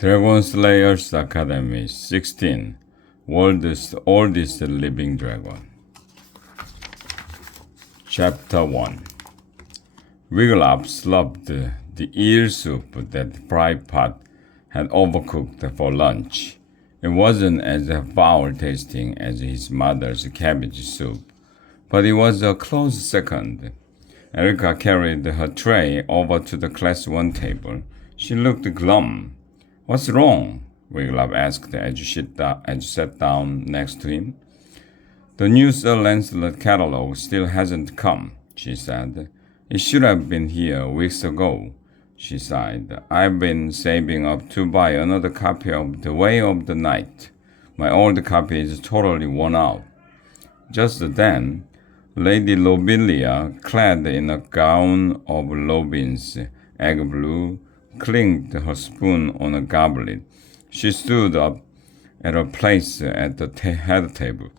Dragon Slayers Academy 16. World's Oldest Living Dragon. Chapter 1. Wigglytuff loved the eel soup that Fry Pot had overcooked for lunch. It wasn't as foul tasting as his mother's cabbage soup, but it was a close second. Erica carried her tray over to the Class 1 table. She looked glum. "What's wrong?" Wigglytuff asked as she sat down next to him. "The new Sir Lancelot catalog still hasn't come," she said. "It should have been here weeks ago." She sighed. "I've been saving up to buy another copy of The Way of the Night. My old copy is totally worn out." Just then, Lady Lobelia, clad in a gown of Lobin's egg blue, clinked her spoon on a goblet. She stood up at her place at the head table.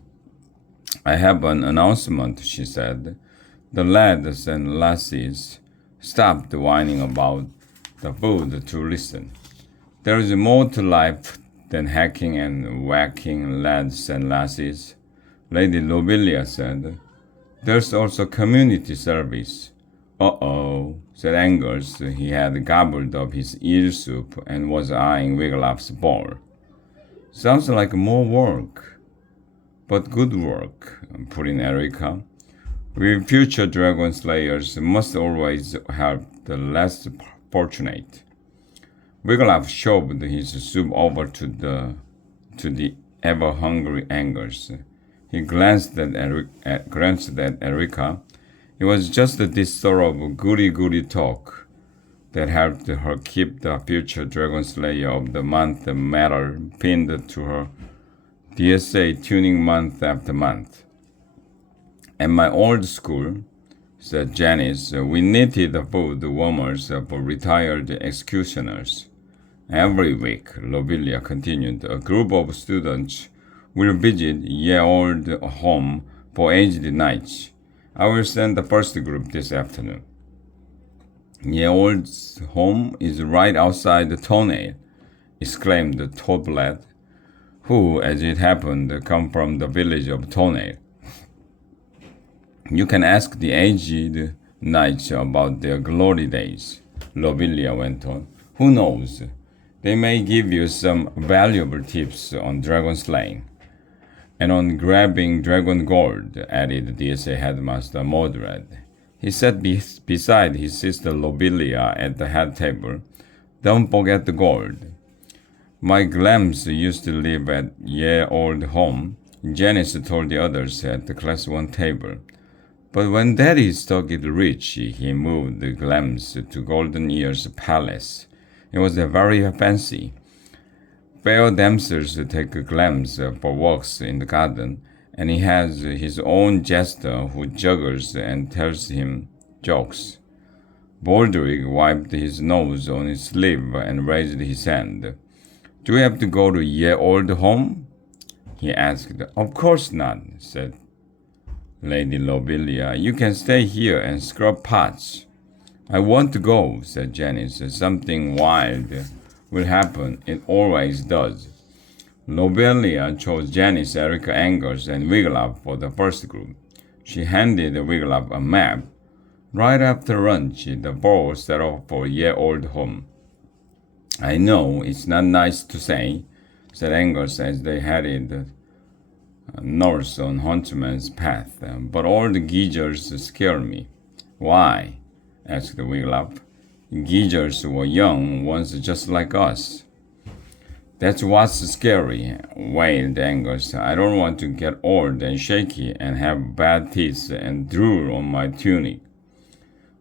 "I have an announcement," she said. The lads and lassies stopped whining about the food to listen. "There is more to life than hacking and whacking, lads and lassies," Lady Lobelia said. "There's also community service." "Uh-oh," said Angus. He had gobbled up his eel soup and was eyeing Wigglytuff's bowl. "Sounds like more work." "But good work," put in Erica. "We future dragon slayers must always help the less fortunate." Wigglytuff shoved his soup over to the ever-hungry Angus. He glanced at Erica. It was just this sort of goody-goody talk that helped her keep the future Dragon Slayer of the Month medal pinned to her DSA tuning month after month. "At my old school," said Janice, "we knitted food warmers for retired executioners. Every week," Lobelia continued, "a group of students will visit Ye Old Home for aged knights. I will send the first group this afternoon." "Ye Old Home is right outside the Toenail," exclaimed Toadblad, who, as it happened, come from the village of Toenail. "You can ask the aged knights about their glory days," Lobelia went on. "Who knows? They may give you some valuable tips on dragon slaying. And on grabbing dragon gold," added DSA headmaster Mordred. He sat beside his sister Lobelia at the head table. "Don't forget the gold." "My Glams used to live at Ye Old Home," Janice told the others at the Class 1 table. "But when Daddy struck it rich, he moved the Glams to Golden Ears Palace. It was very fancy. Fair damsels take Glams for walks in the garden, and he has his own jester who juggles and tells him jokes." Baldric wiped his nose on his sleeve and raised his hand. "Do we have to go to Ye Old Home?" he asked. "Of course not," said Lady Lobelia. "You can stay here and scrub pots." "I want to go," said Janice. "Something wild will happen. It always does." Lobelia chose Janice, Erica, Angus, and Wigglytuff for the first group. She handed Wigglytuff a map. "Right after lunch, the four set off for Ye Old Home." "I know it's not nice to say," said Angus as they headed north on Huntsman's Path, "but all the geezers scare me." "Why?" asked Wigglytuff. "Geezers were young once just like us." "That's what's scary," wailed Angus. "I don't want to get old and shaky and have bad teeth and drool on my tunic."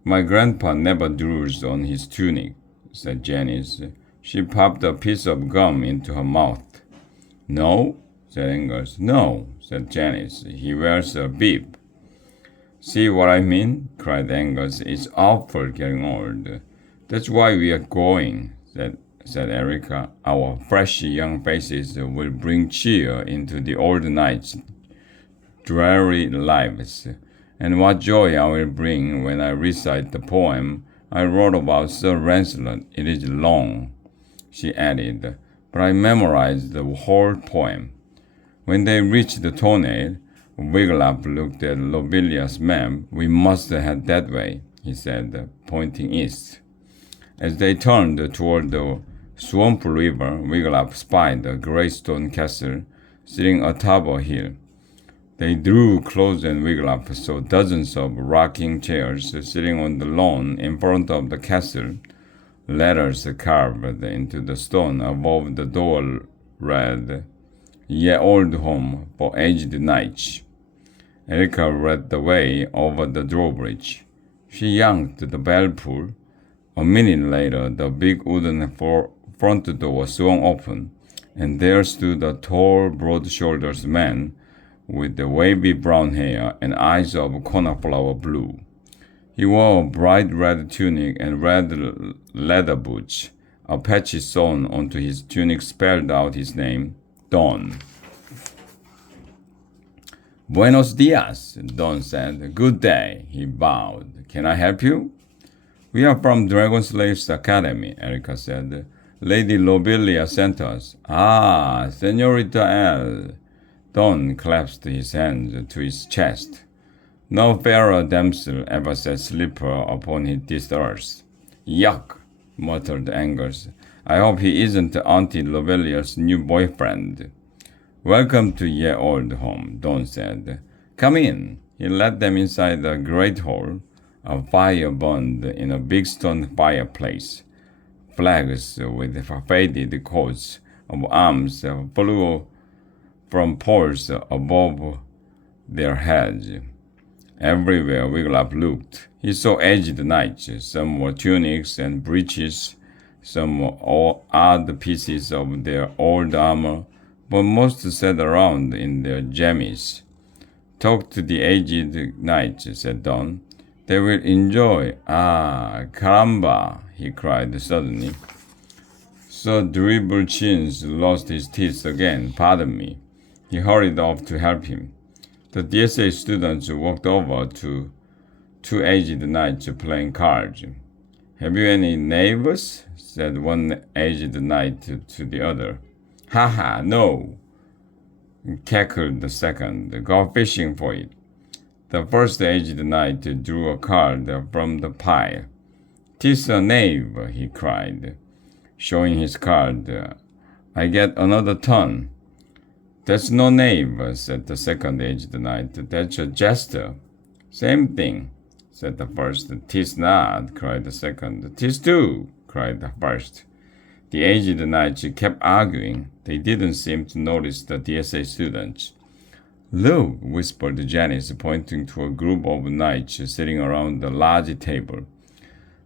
"My grandpa never drools on his tunic," said Janice. She popped a piece of gum into her mouth. "No?" said Angus. "No," said Janice. "He wears a bib." "See what I mean?" cried Angus. "It's awful getting old." "That's why we are going," said Erica. "Our fresh young faces will bring cheer into the old knights' dreary lives. And what joy I will bring when I recite the poem I wrote about Sir Lancelot. It is long." she added, but I memorized the whole poem. When they reached the toenail, Wiglaf looked at Lobelia's map. We must head that way, he said, pointing east. As they turned toward the Swamp River, Wiglaf spied a gray stone castle sitting atop a hill. They drew close and Wiglaf saw dozens of rocking chairs sitting on the lawn in front of the castle. Letters carved into the stone above the door read, Ye Old Home for Aged Knights. Erica led the way over the drawbridge. She yanked the bell pull. A minute later, the big wooden front door swung open, and there stood a tall, broad-shouldered man with the wavy brown hair and eyes of cornflower blue. He wore a bright red tunic and red leather boots. A patch sewn onto his tunic spelled out his name, Don. Buenos dias, Don said. Good day, he bowed. Can I help you? We are from Dragon Slayers Academy, Erica said. Lady Lobelia sent us. Ah, Senorita L. Don clasped his hand to his chest. No fairer damsel ever set slipper upon this earth. Yuck, muttered Angus. I hope he isn't Auntie Lobelia's new boyfriend. Welcome to Ye Old Home, Don said. Come in. He led them inside the great hall. A fire burned in a big stone fireplace. Flags with faded coats of arms flew from poles above their heads. Everywhere Wiglaf looked, he saw aged knights. Some wore tunics and breeches, some odd pieces of their old armor, but most sat around in their jammies. Talk to the aged knights, said Don. They will enjoy. Ah, caramba, he cried suddenly. Sir Dribble Chins lost his teeth again. Pardon me. He hurried off to help him. The DSA students walked over to two aged knights playing cards. Have you any neighbors? Said one aged knight to the other. Ha ha, no, cackled the second. Go fishing for it. The first aged knight drew a card from the pile. "'Tis a knave," he cried, showing his card. "I get another ton." "That's no knave," said the second aged knight. "That's a jester." "Same thing," said the first. "'Tis not," cried the second. "'Tis too," cried the first. The aged knights kept arguing. They didn't seem to notice the DSA students. "Look," whispered Janice, pointing to a group of knights sitting around a large table.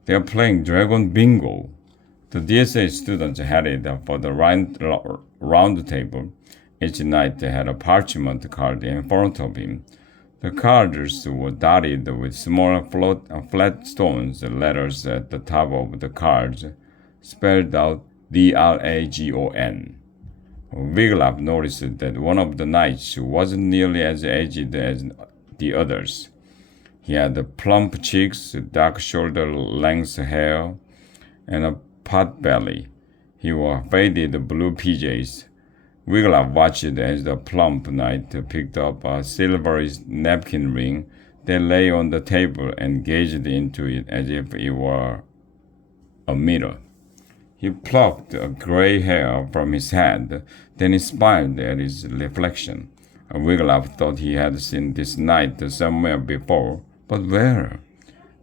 "They are playing Dragon Bingo." The DSA students headed for the round table. Each knight had a parchment card in front of him. The cards were dotted with small flat stones. Letters at the top of the cards spelled out DRAGON. Wiglaf noticed that one of the knights wasn't nearly as aged as the others. He had plump cheeks, dark shoulder-length hair, and a pot belly. He wore faded blue PJs. Wiglaf watched as the plump knight picked up a silvery napkin ring that lay on the table and gazed into it as if it were a mirror. He plucked a gray hair from his head, then he smiled at his reflection. Wiglaf thought he had seen this knight somewhere before, but where?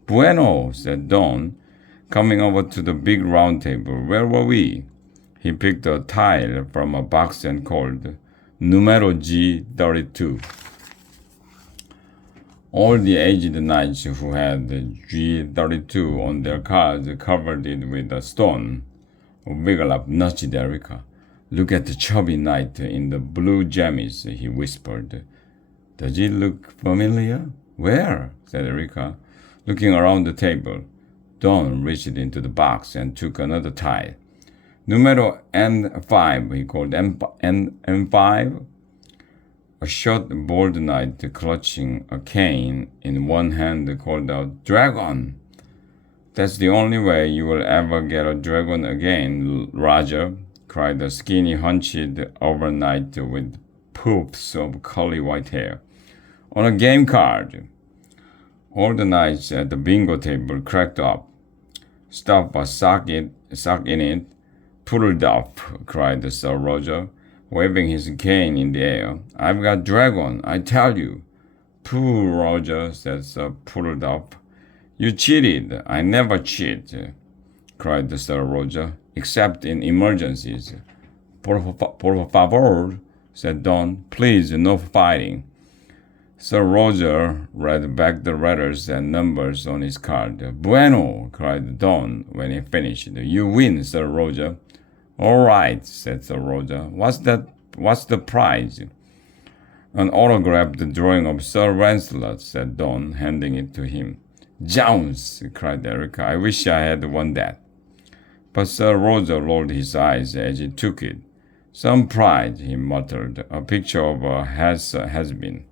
"Bueno," said Don, coming over to the big round table. "Where were we?" He picked a tile from a box and called, "Numero G32." All the aged knights who had G32 on their cards covered it with a stone. Wiglaf nudged Erica. "Look at the chubby knight in the blue jammies," he whispered. "Does it look familiar?" "Where?" said Erica, looking around the table. Don reached into the box and took another tile. "Numero N5, he called. N5? A short, bald knight clutching a cane in one hand called out, "Dragon!" That's the only way you will ever get a dragon again, Roger, cried the skinny, hunched overnight with poofs of curly white hair. On a game card. All the knights at the bingo table cracked up. Stuff a sock in it. Pulled up, cried Sir Roger, waving his cane in the air. I've got dragon, I tell you. Pooh, Roger, said Sir Pulled up. You cheated. I never cheat, cried Sir Roger, except in emergencies. Por favor, said Don. Please, no fighting. Sir Roger read back the letters and numbers on his card. Bueno, cried Don when he finished. You win, Sir Roger. All right, said Sir Roger. What's the prize? An autographed drawing of Sir Lancelot, said Don, handing it to him. Jounce, cried Erica. I wish I had won that. But Sir Roger rolled his eyes as he took it. Some pride, he muttered. A picture of a has-been.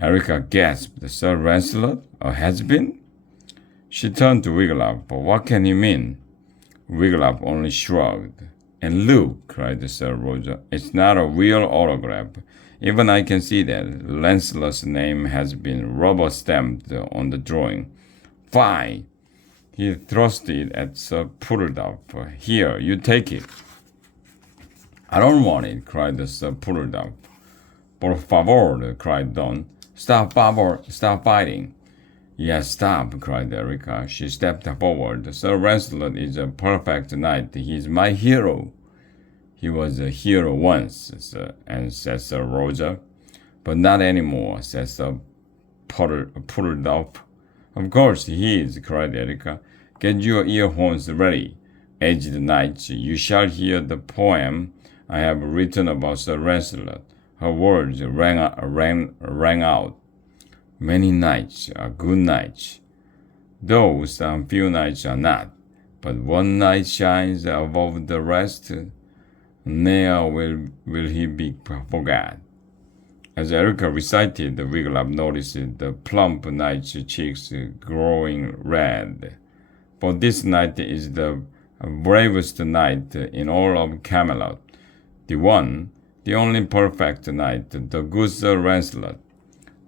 Erica gasped. Sir Lancelot? A has-been? She turned to Wiglaf. What can he mean? Wiglaf only shrugged. And look, cried Sir Roger, it's not a real autograph. Even I can see that. Lancelot's name has been rubber-stamped on the drawing. Fie! He thrust it at Sir Puddledove. Here, you take it. I don't want it, cried Sir Puddledove. Por favor, cried Don. Stop fighting. Yes, stop, cried Erica. She stepped forward. Sir Lancelot is a perfect knight. He is my hero. He was a hero once, said Sir Roger. But not anymore, said Sir Puddledove. Of course he is, cried Erica. Get your earphones ready. Aged knights, you shall hear the poem I have written about Sir Lancelot. Her words rang out. Many knights are good knights, though some few knights are not. But one knight shines above the rest, ne'er will he be forgot. As Erica recited, Wiglaf noticed the plump knight's cheeks growing red. For this knight is the bravest knight in all of Camelot, the only perfect knight, the good Sir Lancelot.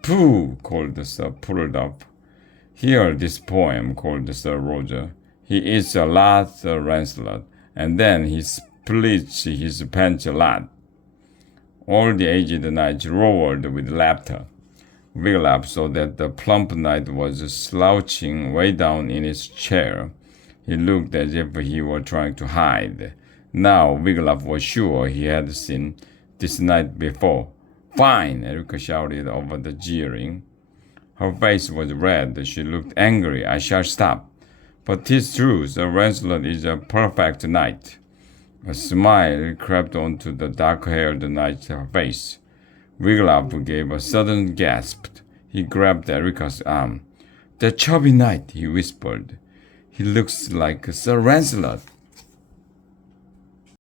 Pooh, called Sir Puddledove. Hear this poem, called Sir Roger. He eats a lot, Sir Lancelot, and then he splits his pants a lot. All the aged knights roared with laughter. Wiglaf saw that the plump knight was slouching way down in his chair. He looked as if he were trying to hide. Now Wiglaf was sure he had seen this knight before. Fine, Erica shouted over the jeering. Her face was red. She looked angry. I shall stop. But 'tis true, Sir Lancelot is a perfect knight. A smile crept onto the dark-haired knight's face. Wiglaf gave a sudden gasp. He grabbed Erica's arm. The chubby knight, he whispered. He looks like Sir Lancelot.